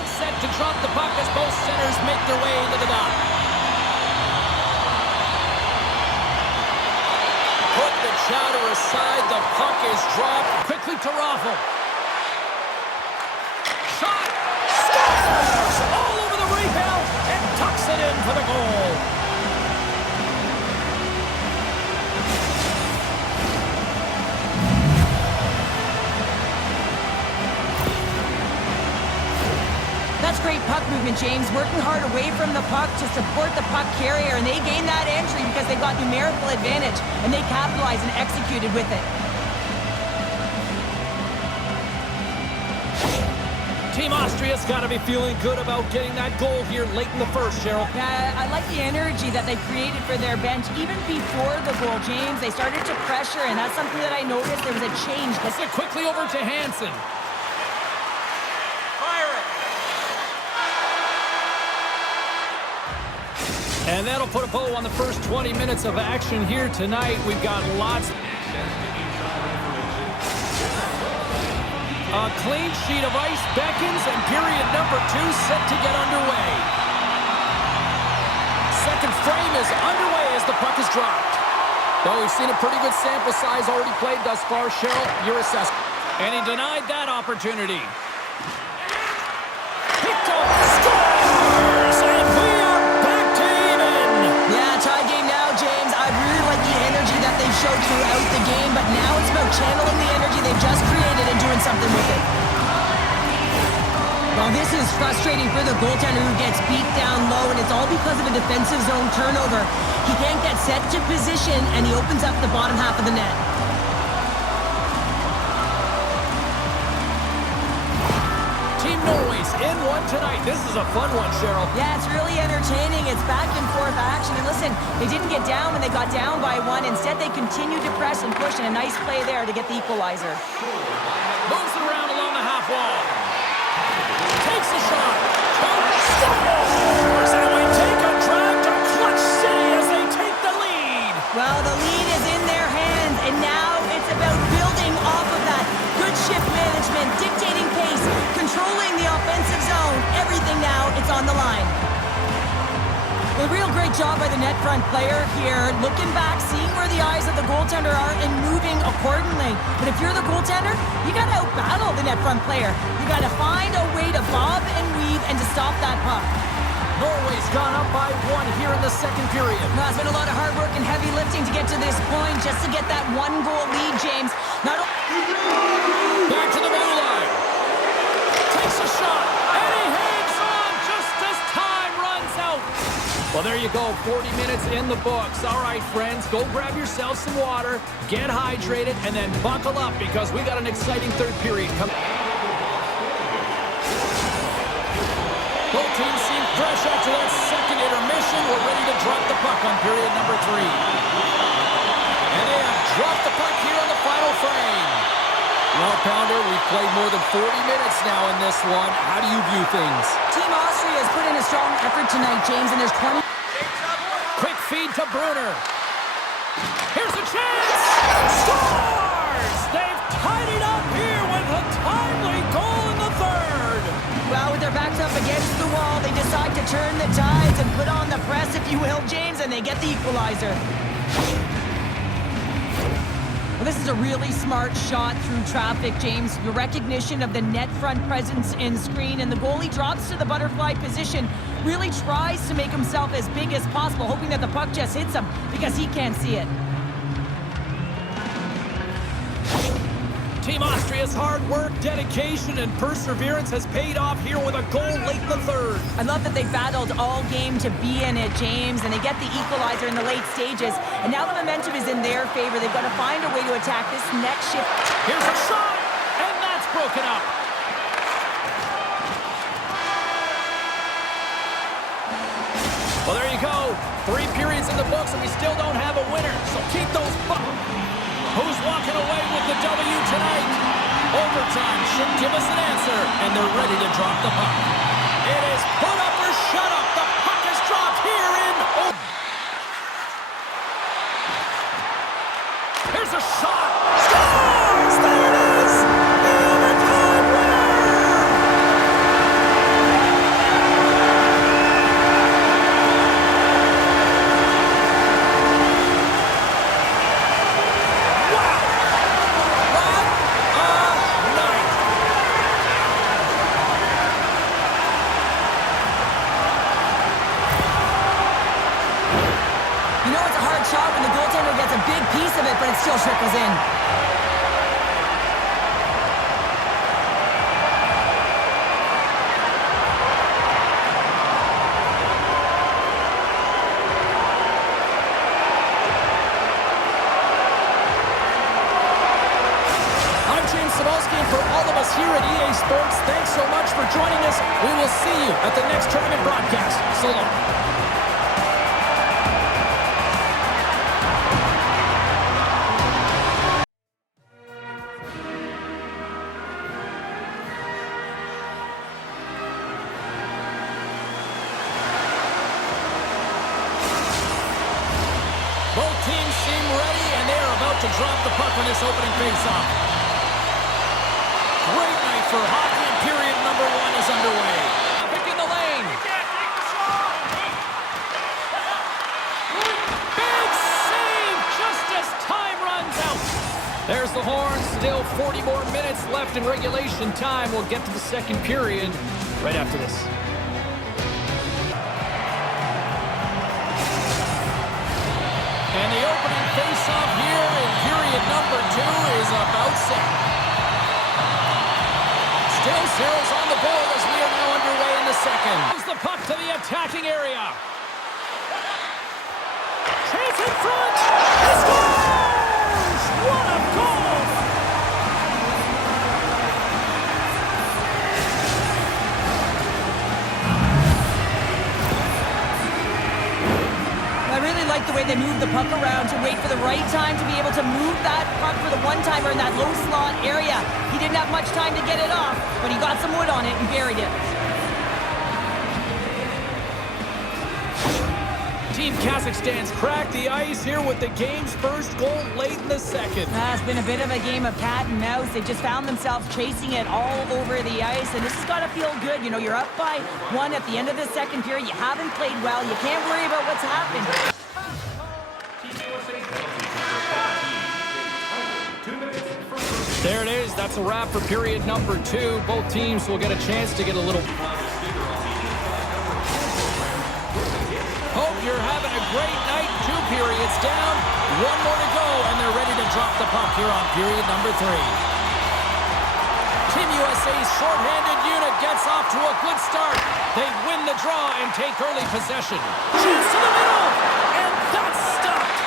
about set to drop the puck as both centers make their way into the dot. Put the chowder aside, the puck is dropped. Quickly to Raffle. Shot! Scores! All over the rebound and tucks it in for the goal. That's great puck movement, James. Working hard away from the puck to support the puck carrier, and they gained that entry because they got numerical advantage, and they capitalized and executed with it. Team Austria's got to be feeling good about getting that goal here late in the first, Cheryl. Yeah, I like the energy that they created for their bench. Even before the goal, James, they started to pressure, and that's something that I noticed. There was a change. Let's get quickly over to Hansen. And that'll put a bow on the first 20 minutes of action here tonight. We've got lots. A clean sheet of ice beckons, and period number 2 set to get underway. Second frame is underway as the puck is dropped. Well, we've seen a pretty good sample size already played thus far. Cheryl, your assessment. And he denied that opportunity. Picked up, scores, and we are back to even. Yeah, tie game now, James. I really like the energy that they've showed throughout the game, but now it's about channeling the energy they've just created and doing something with it. Well, this is frustrating for the goaltender who gets beat down low, and it's all because of a defensive zone turnover. He can't get set to position, and he opens up the bottom half of the net. Team Norway's in one tonight. This is a fun one, Cheryl. Yeah, it's really entertaining. It's back and forth action. And listen, they didn't get down when they got down by 1. Instead, they continued to press and push, and a nice play there to get the equalizer. Moves it around along the half wall. Takes a shot. Scores! And we take a drive to Clutch City as they take the lead. Well, the lead is in their hands, and now it's about building off of that. Good shift management, dictating pace, controlling the offensive zone. Everything now, it's on the line. A real great job by the net front player here. Looking back, seeing where the eyes of the goaltender are and moving accordingly. But if you're the goaltender, you got to outbattle the net front player. You got to find a way to bob and weave and to stop that puck. Norway's gone up by 1 here in the second period. Well, it's been a lot of hard work and heavy lifting to get to this point, just to get that 1-goal lead, James. Not back to the blue line. Takes a shot, and he hangs on just as time runs out. Well, there you go, 40 minutes in the books. All right, friends, go grab yourself some water, get hydrated, and then buckle up because we got an exciting third period coming. Both teams seem fresh after that second intermission. We're ready to drop the puck on period number 3. And they have dropped the puck here on the final frame. Well, Pounder, we've played more than 40 minutes now in this one. How do you view things? Team Austria has put in a strong effort tonight, James, and there's 20... Quick feed to Brunner. Here's a chance! Scores! They've tied it up here with a timely goal in the third. Well, with their backs up against the wall, they decide to turn the tides and put on the press, if you will, James, and they get the equalizer. Well, this is a really smart shot through traffic, James. The recognition of the net front presence and screen, and the goalie drops to the butterfly position, really tries to make himself as big as possible, hoping that the puck just hits him because he can't see it. Team Austria's hard work, dedication, and perseverance has paid off here with a goal late in the third. I love that they battled all game to be in it, James, and they get the equalizer in the late stages. And now the momentum is in their favor. They've got to find a way to attack this next shift. Here's a shot, and that's broken up. Well, there you go. 3 periods in the books, and we still don't have a winner. So keep those buckles. Who's walking away with the W tonight? Overtime should give us an answer, and they're ready to drop the puck. It is put up or shut up. The puck is dropped here in... Here's a shot. Scores! There it is! The overtime winner! James Cebulski, and for all of us here at EA Sports, thanks so much for joining us. We will see you at the next tournament broadcast. So long. Both teams seem ready, and they are about to drop the puck on this opening faceoff. Great night for hockey, and period number 1 is underway. Pick in the lane. Big save just as time runs out. There's the horn. Still 40 more minutes left in regulation time. We'll get to the second period right after this. And the opening face-off here in period number 2 is about set. Still zeros on the board as we are now underway in the second. Moves the puck to the attacking area. Chase in front. He scores! What a goal! I really like the way they move the puck around to wait for the right time to be able to move that puck for the one-timer in that low slot area. He didn't have much time to get it off, but he got some wood on it and buried it. Team Kazakhstan's cracked the ice here with the game's first goal late in the second. It's been a bit of a game of cat and mouse. They just found themselves chasing it all over the ice, and this has got to feel good. You know, you're up by 1 at the end of the second period. You haven't played well. You can't worry about what's happened. There it is. That's a wrap for period number 2. Both teams will get a chance to get a little... Hope you're having a great night. 2 periods down. 1 more to go, and they're ready to drop the puck here on period number 3. Team USA's shorthanded unit gets off to a good start. They win the draw and take early possession. Shoots to the middle, and that's stopped.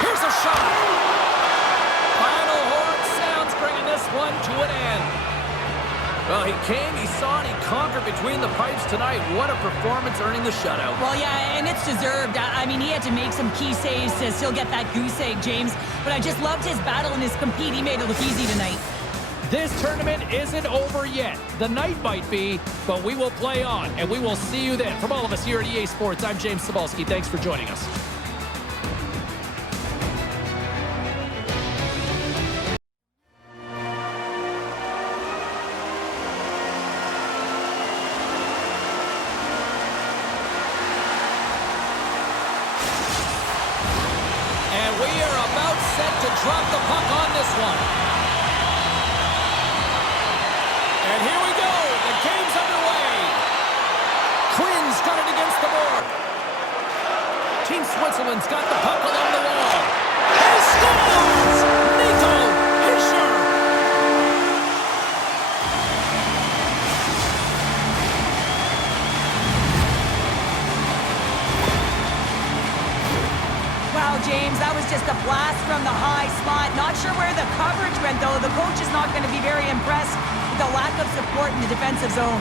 Here's a shot. Final horn sounds, bringing this one to an end. Well, he came, he saw, and he conquered between the pipes tonight. What a performance, earning the shutout. Well, yeah, and it's deserved. I mean, he had to make some key saves to still get that goose egg, James. But I just loved his battle and his compete. He made it look easy tonight. This tournament isn't over yet. The night might be, but we will play on, and we will see you then. From all of us here at EA Sports, I'm James Cebulski. Thanks for joining us. And we are about set to drop the puck on this one. And here we go. The game's underway. Quinn's got it against the board. Team Switzerland's got the puck along the wall. He scores! Nico Hischer! Wow, James, that was just a blast from the high spot. Not sure where the coverage went, though. The coach is not going to be very impressed with the lack of support in the defensive zone.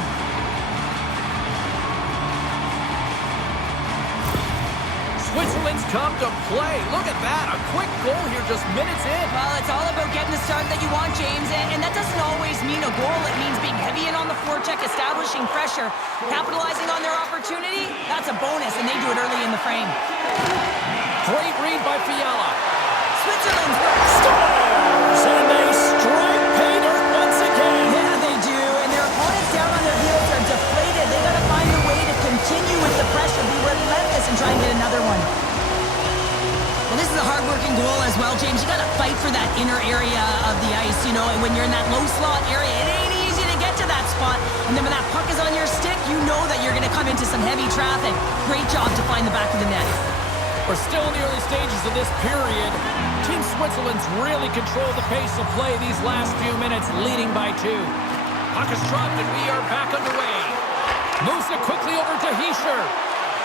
Switzerland's come to play. Look at that. A quick goal here just minutes in. Well, it's all about getting the start that you want, James, and that doesn't always mean a goal. It means being heavy in on the forecheck, establishing pressure, capitalizing on their opportunity. That's a bonus, and they do it early in the frame. Great read by Fiala. Switzerland's Scores! And they strike pay dirt once again. Yeah, they do, and their opponents down on their heels are deflated. They got to find a way to continue with the pressure, be relentless, and try and get another one. Well, this is a hard-working goal as well, James. You got to fight for that inner area of the ice, you know, and when you're in that low slot area, it ain't easy to get to that spot. And then when that puck is on your stick, you know that you're going to come into some heavy traffic. Great job to find the back of the net. We're still in the early stages of this period. Team Switzerland's really controlled the pace of play these last few minutes, leading by 2. Puck is dropped, and we are back underway. Moves it quickly over to Hischer.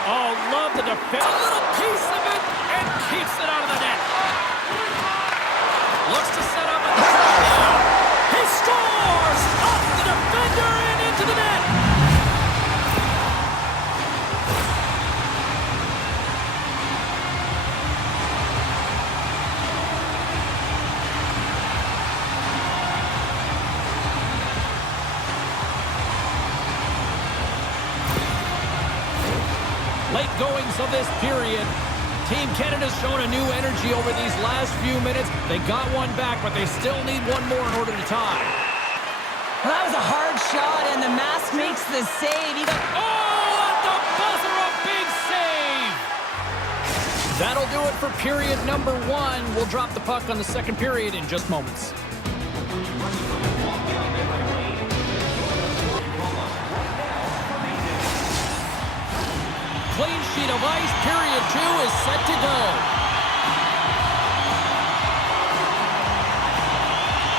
Oh, love the defense. A little piece of it, and keeps it out of the net. Looks to set up at the top now. late goings of this period. Team Canada's shown a new energy over these last few minutes. They got one back, but they still need one more in order to tie. Well, that was a hard shot, and the mask makes the save. He got... Oh, at the buzzer, a big save! That'll do it for period number one. We'll drop the puck on the second period in just moments. Clean sheet of ice, period two is set to go.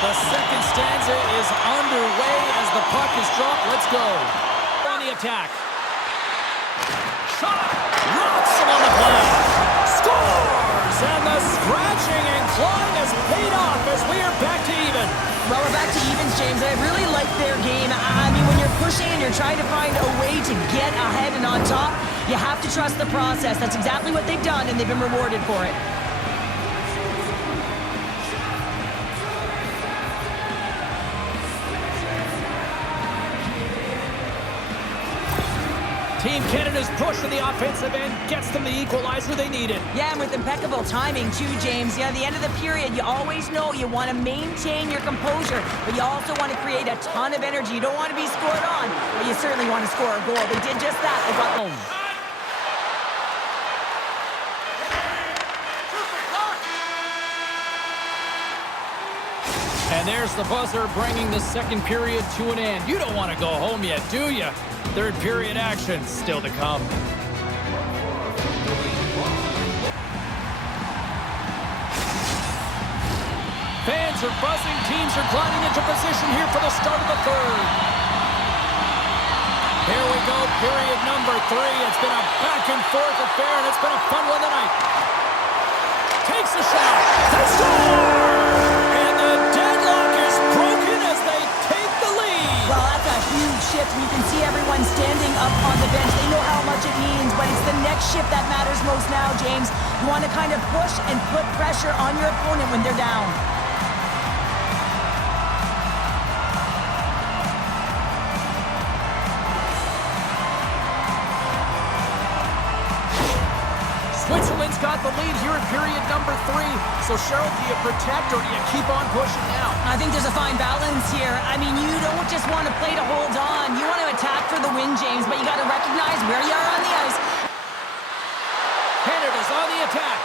The second stanza is underway as the puck is dropped. Let's go. On the attack. Shot! Rocks him on the play. Scores! And the scratching and clawing has paid off as we are back to even. Well, we're back to evens, James. I really like their game. I mean, when you're pushing and you're trying to find a way to get ahead and on top, you have to trust the process. That's exactly what they've done, and they've been rewarded for it. Team Canada's push to the offensive end gets them the equalizer they needed. Yeah, and with impeccable timing, too, James. Yeah, at the end of the period, you always know you want to maintain your composure, but you also want to create a ton of energy. You don't want to be scored on, but you certainly want to score a goal. They did just that. They got home. And there's the buzzer bringing the second period to an end. You don't want to go home yet, do you? Third period action still to come. Fans are buzzing. Teams are climbing into position here for the start of the third. Here we go, period number three. It's been a back and forth affair, and it's been a fun one tonight. Takes a shot. They score! And the deadlock is broken as they take the lead. Well, that's a huge shift. You can see everyone standing up on the bench. They know how much it means, but it's the next shift that matters most now, James. You want to kind of push and put pressure on your opponent when they're down. Switzerland's got the lead here in period number three. So, Cheryl, do you protect or do you keep on pushing now? I think there's a fine balance here. I mean, you don't just want to play to hold on. You want to attack for the win, James, but you got to recognize where you are on the ice. Canada's on the attack.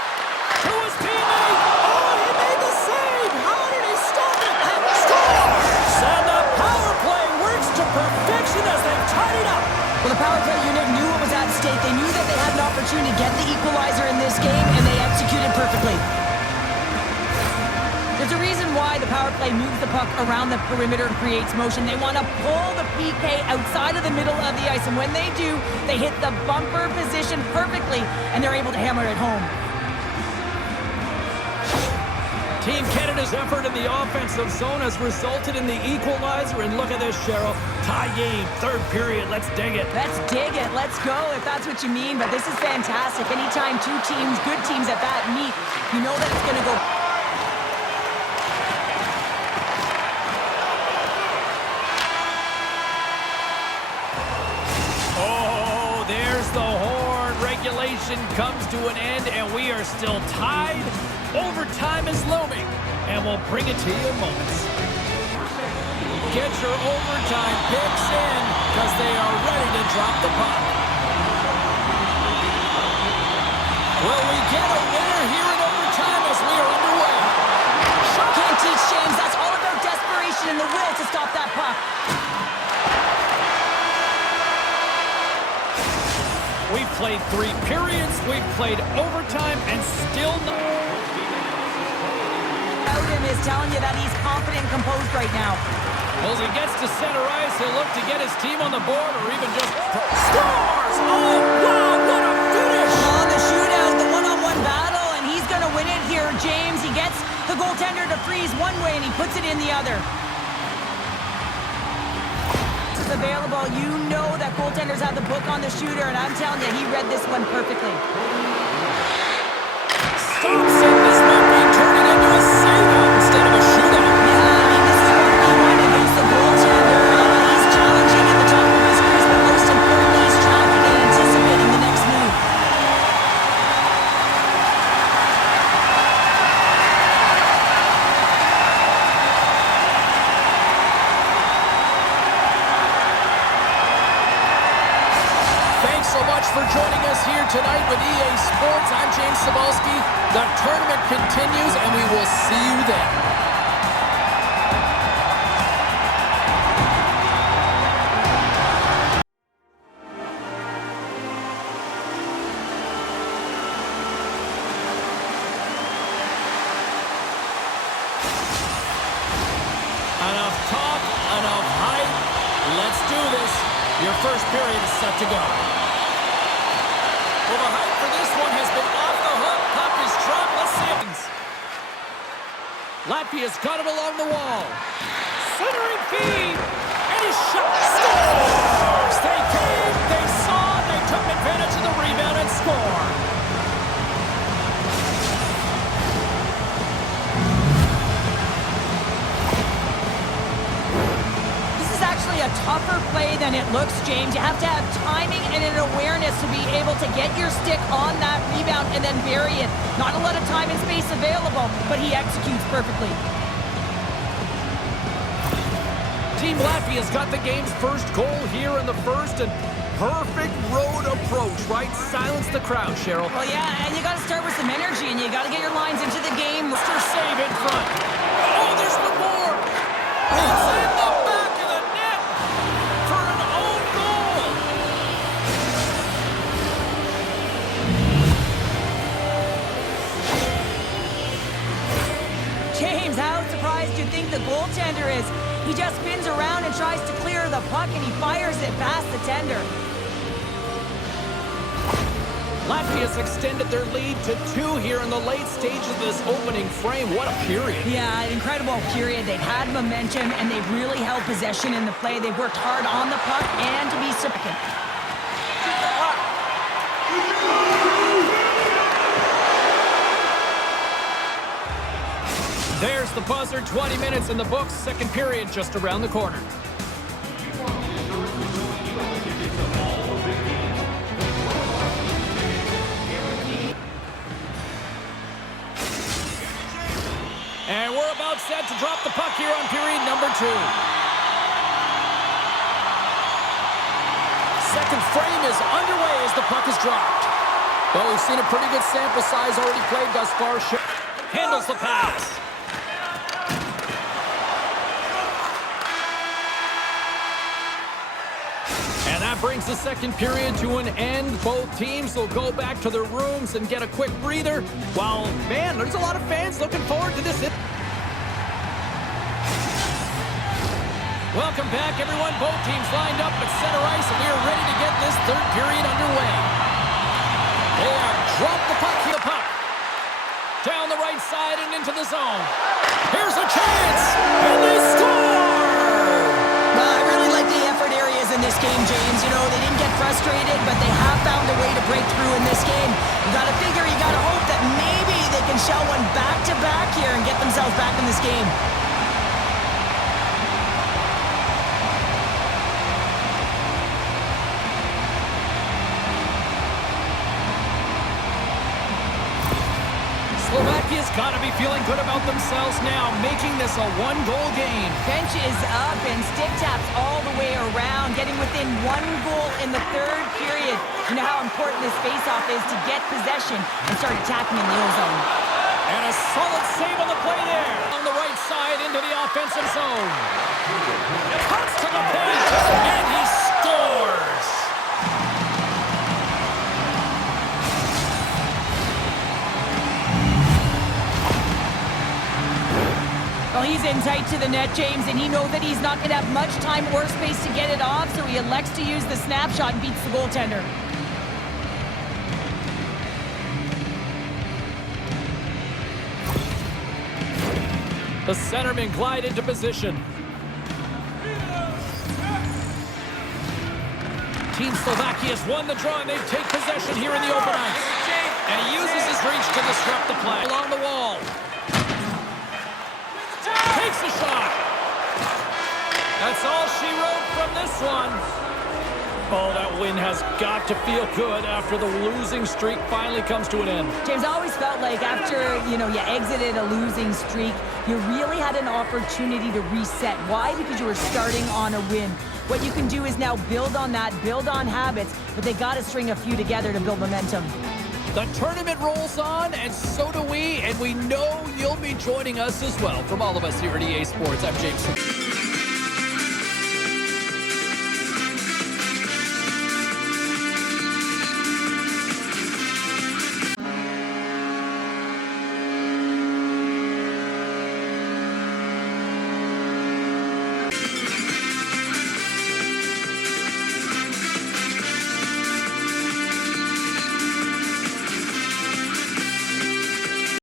To his teammate. Oh, he made the save. How did he stop it? And scores! And the power play works to perfection as they've tied it up. Well, the power play unit knew what was at stake. They knew that they had an opportunity to get the equalizer in this game, and they executed perfectly. There's a reason why the power play moves the puck around the perimeter and creates motion. They want to pull the PK outside of the middle of the ice, and when they do, they hit the bumper position perfectly, and they're able to hammer it home. Team Canada's effort in the offensive zone has resulted in the equalizer, and look at this, Cheryl. Tie game, third period. Let's dig it. Let's dig it. Let's go, if that's what you mean. But this is fantastic. Anytime two teams, good teams at that, meet, you know that it's going to go. Oh, there's the horn. Regulation comes to an end, and we are still tied. Overtime is looming, and we'll bring it to you in moments. Get your overtime picks in, because they are ready to drop the puck. Will we get a winner here in overtime as we are underway? Can't teach, James. That's all about desperation and the will to stop that puck. We've played 3 periods, we've played overtime, and still no. Him is telling you that he's confident and composed right now. Well, as he gets to center ice, he'll look to get his team on the board or even just scores! Oh, wow, what a finish! Oh, the shootout, the one-on-one battle, and he's going to win it here, James. He gets the goaltender to freeze one way, and he puts it in the other. This is available. You know that goaltenders have the book on the shooter, and I'm telling you, he read this one perfectly. Stops it. This might be turning into a save-out instead of a shootout. Yeah, I mean, this is what we want against the goaltender. He's challenging at the top of his crease, but most importantly, he's tracking and anticipating the next move. much for joining us here tonight with EA Sports. I'm James Cebulski. The tournament continues, and we will see you then. Enough talk, enough hype. Let's do this. Your first period is set to go. Well, the hype for this one has been off the hook. Puck is dropped. Let's see it. Latvia's got it along the wall. Centering feed. And he's shot. Scores! They came, they saw, they took advantage of the rebound and score. A tougher play than it looks, James. You have to have timing and an awareness to be able to get your stick on that rebound and then bury it. Not a lot of time and space available, but he executes perfectly. Team Latvia's got the game's first goal here in the first, and perfect road approach, right? Silence the crowd, Cheryl. Well, yeah, and you got to start with some energy, and you got to get your lines into the game. Mr. Save in front. Oh, there's one more. It's in the back of the net for an own goal. James, how surprised do you think the goaltender is? He just spins around and tries to clear the puck, and he fires it past the tender. Latvia's extended their lead to 2 here in the late stages of this opening frame. What a period. Yeah, an incredible period. They've had momentum, and they've really held possession in the play. They've worked hard on the puck and to be second. There's the buzzer. 20 minutes in the books. Second period just around the corner. And we're about set to drop the puck here on period number 2. Second frame is underway as the puck is dropped. Well, we've seen a pretty good sample size already played thus far. Handles the pass. And that brings the second period to an end. Both teams will go back to their rooms and get a quick breather. Well, man, there's a lot of fans looking forward to this. Welcome back, everyone. Both teams lined up at center ice, and we are ready to get this third period underway. They have dropped the puck here. Down the right side and into the zone. Here's a chance, and they score! Well, I really like the effort areas in this game, James. You know, they didn't get frustrated, but they have found a way to break through in this game. You gotta figure, you gotta hope that maybe they can shell one back-to-back here and get themselves back in this game. Slovakia's got to be feeling good about themselves now, making this a one-goal game. Bench is up and stick taps all the way around, getting within 1 goal in the third period. You know how important this face-off is to get possession and start attacking in the O-zone. And a solid save on the play there. On the right side into the offensive zone. Cuts to the paint, and he scores. Well, he's in tight to the net, James, and he knows that he's not going to have much time or space to get it off, so he elects to use the snapshot and beats the goaltender. The centerman glide into position. Team Slovakia has won the draw, and they take possession here in the open ice. And he uses his reach to disrupt the play. Along the wall. Takes a shot. That's all she wrote from this one. Oh, that win has got to feel good after the losing streak finally comes to an end. James, I always felt like after, you exited a losing streak, you really had an opportunity to reset. Why? Because you were starting on a win. What you can do is now build on that, build on habits, but they got to string a few together to build momentum. The tournament rolls on, and so do we, and we know you'll be joining us as well. From all of us here at EA Sports, I'm James.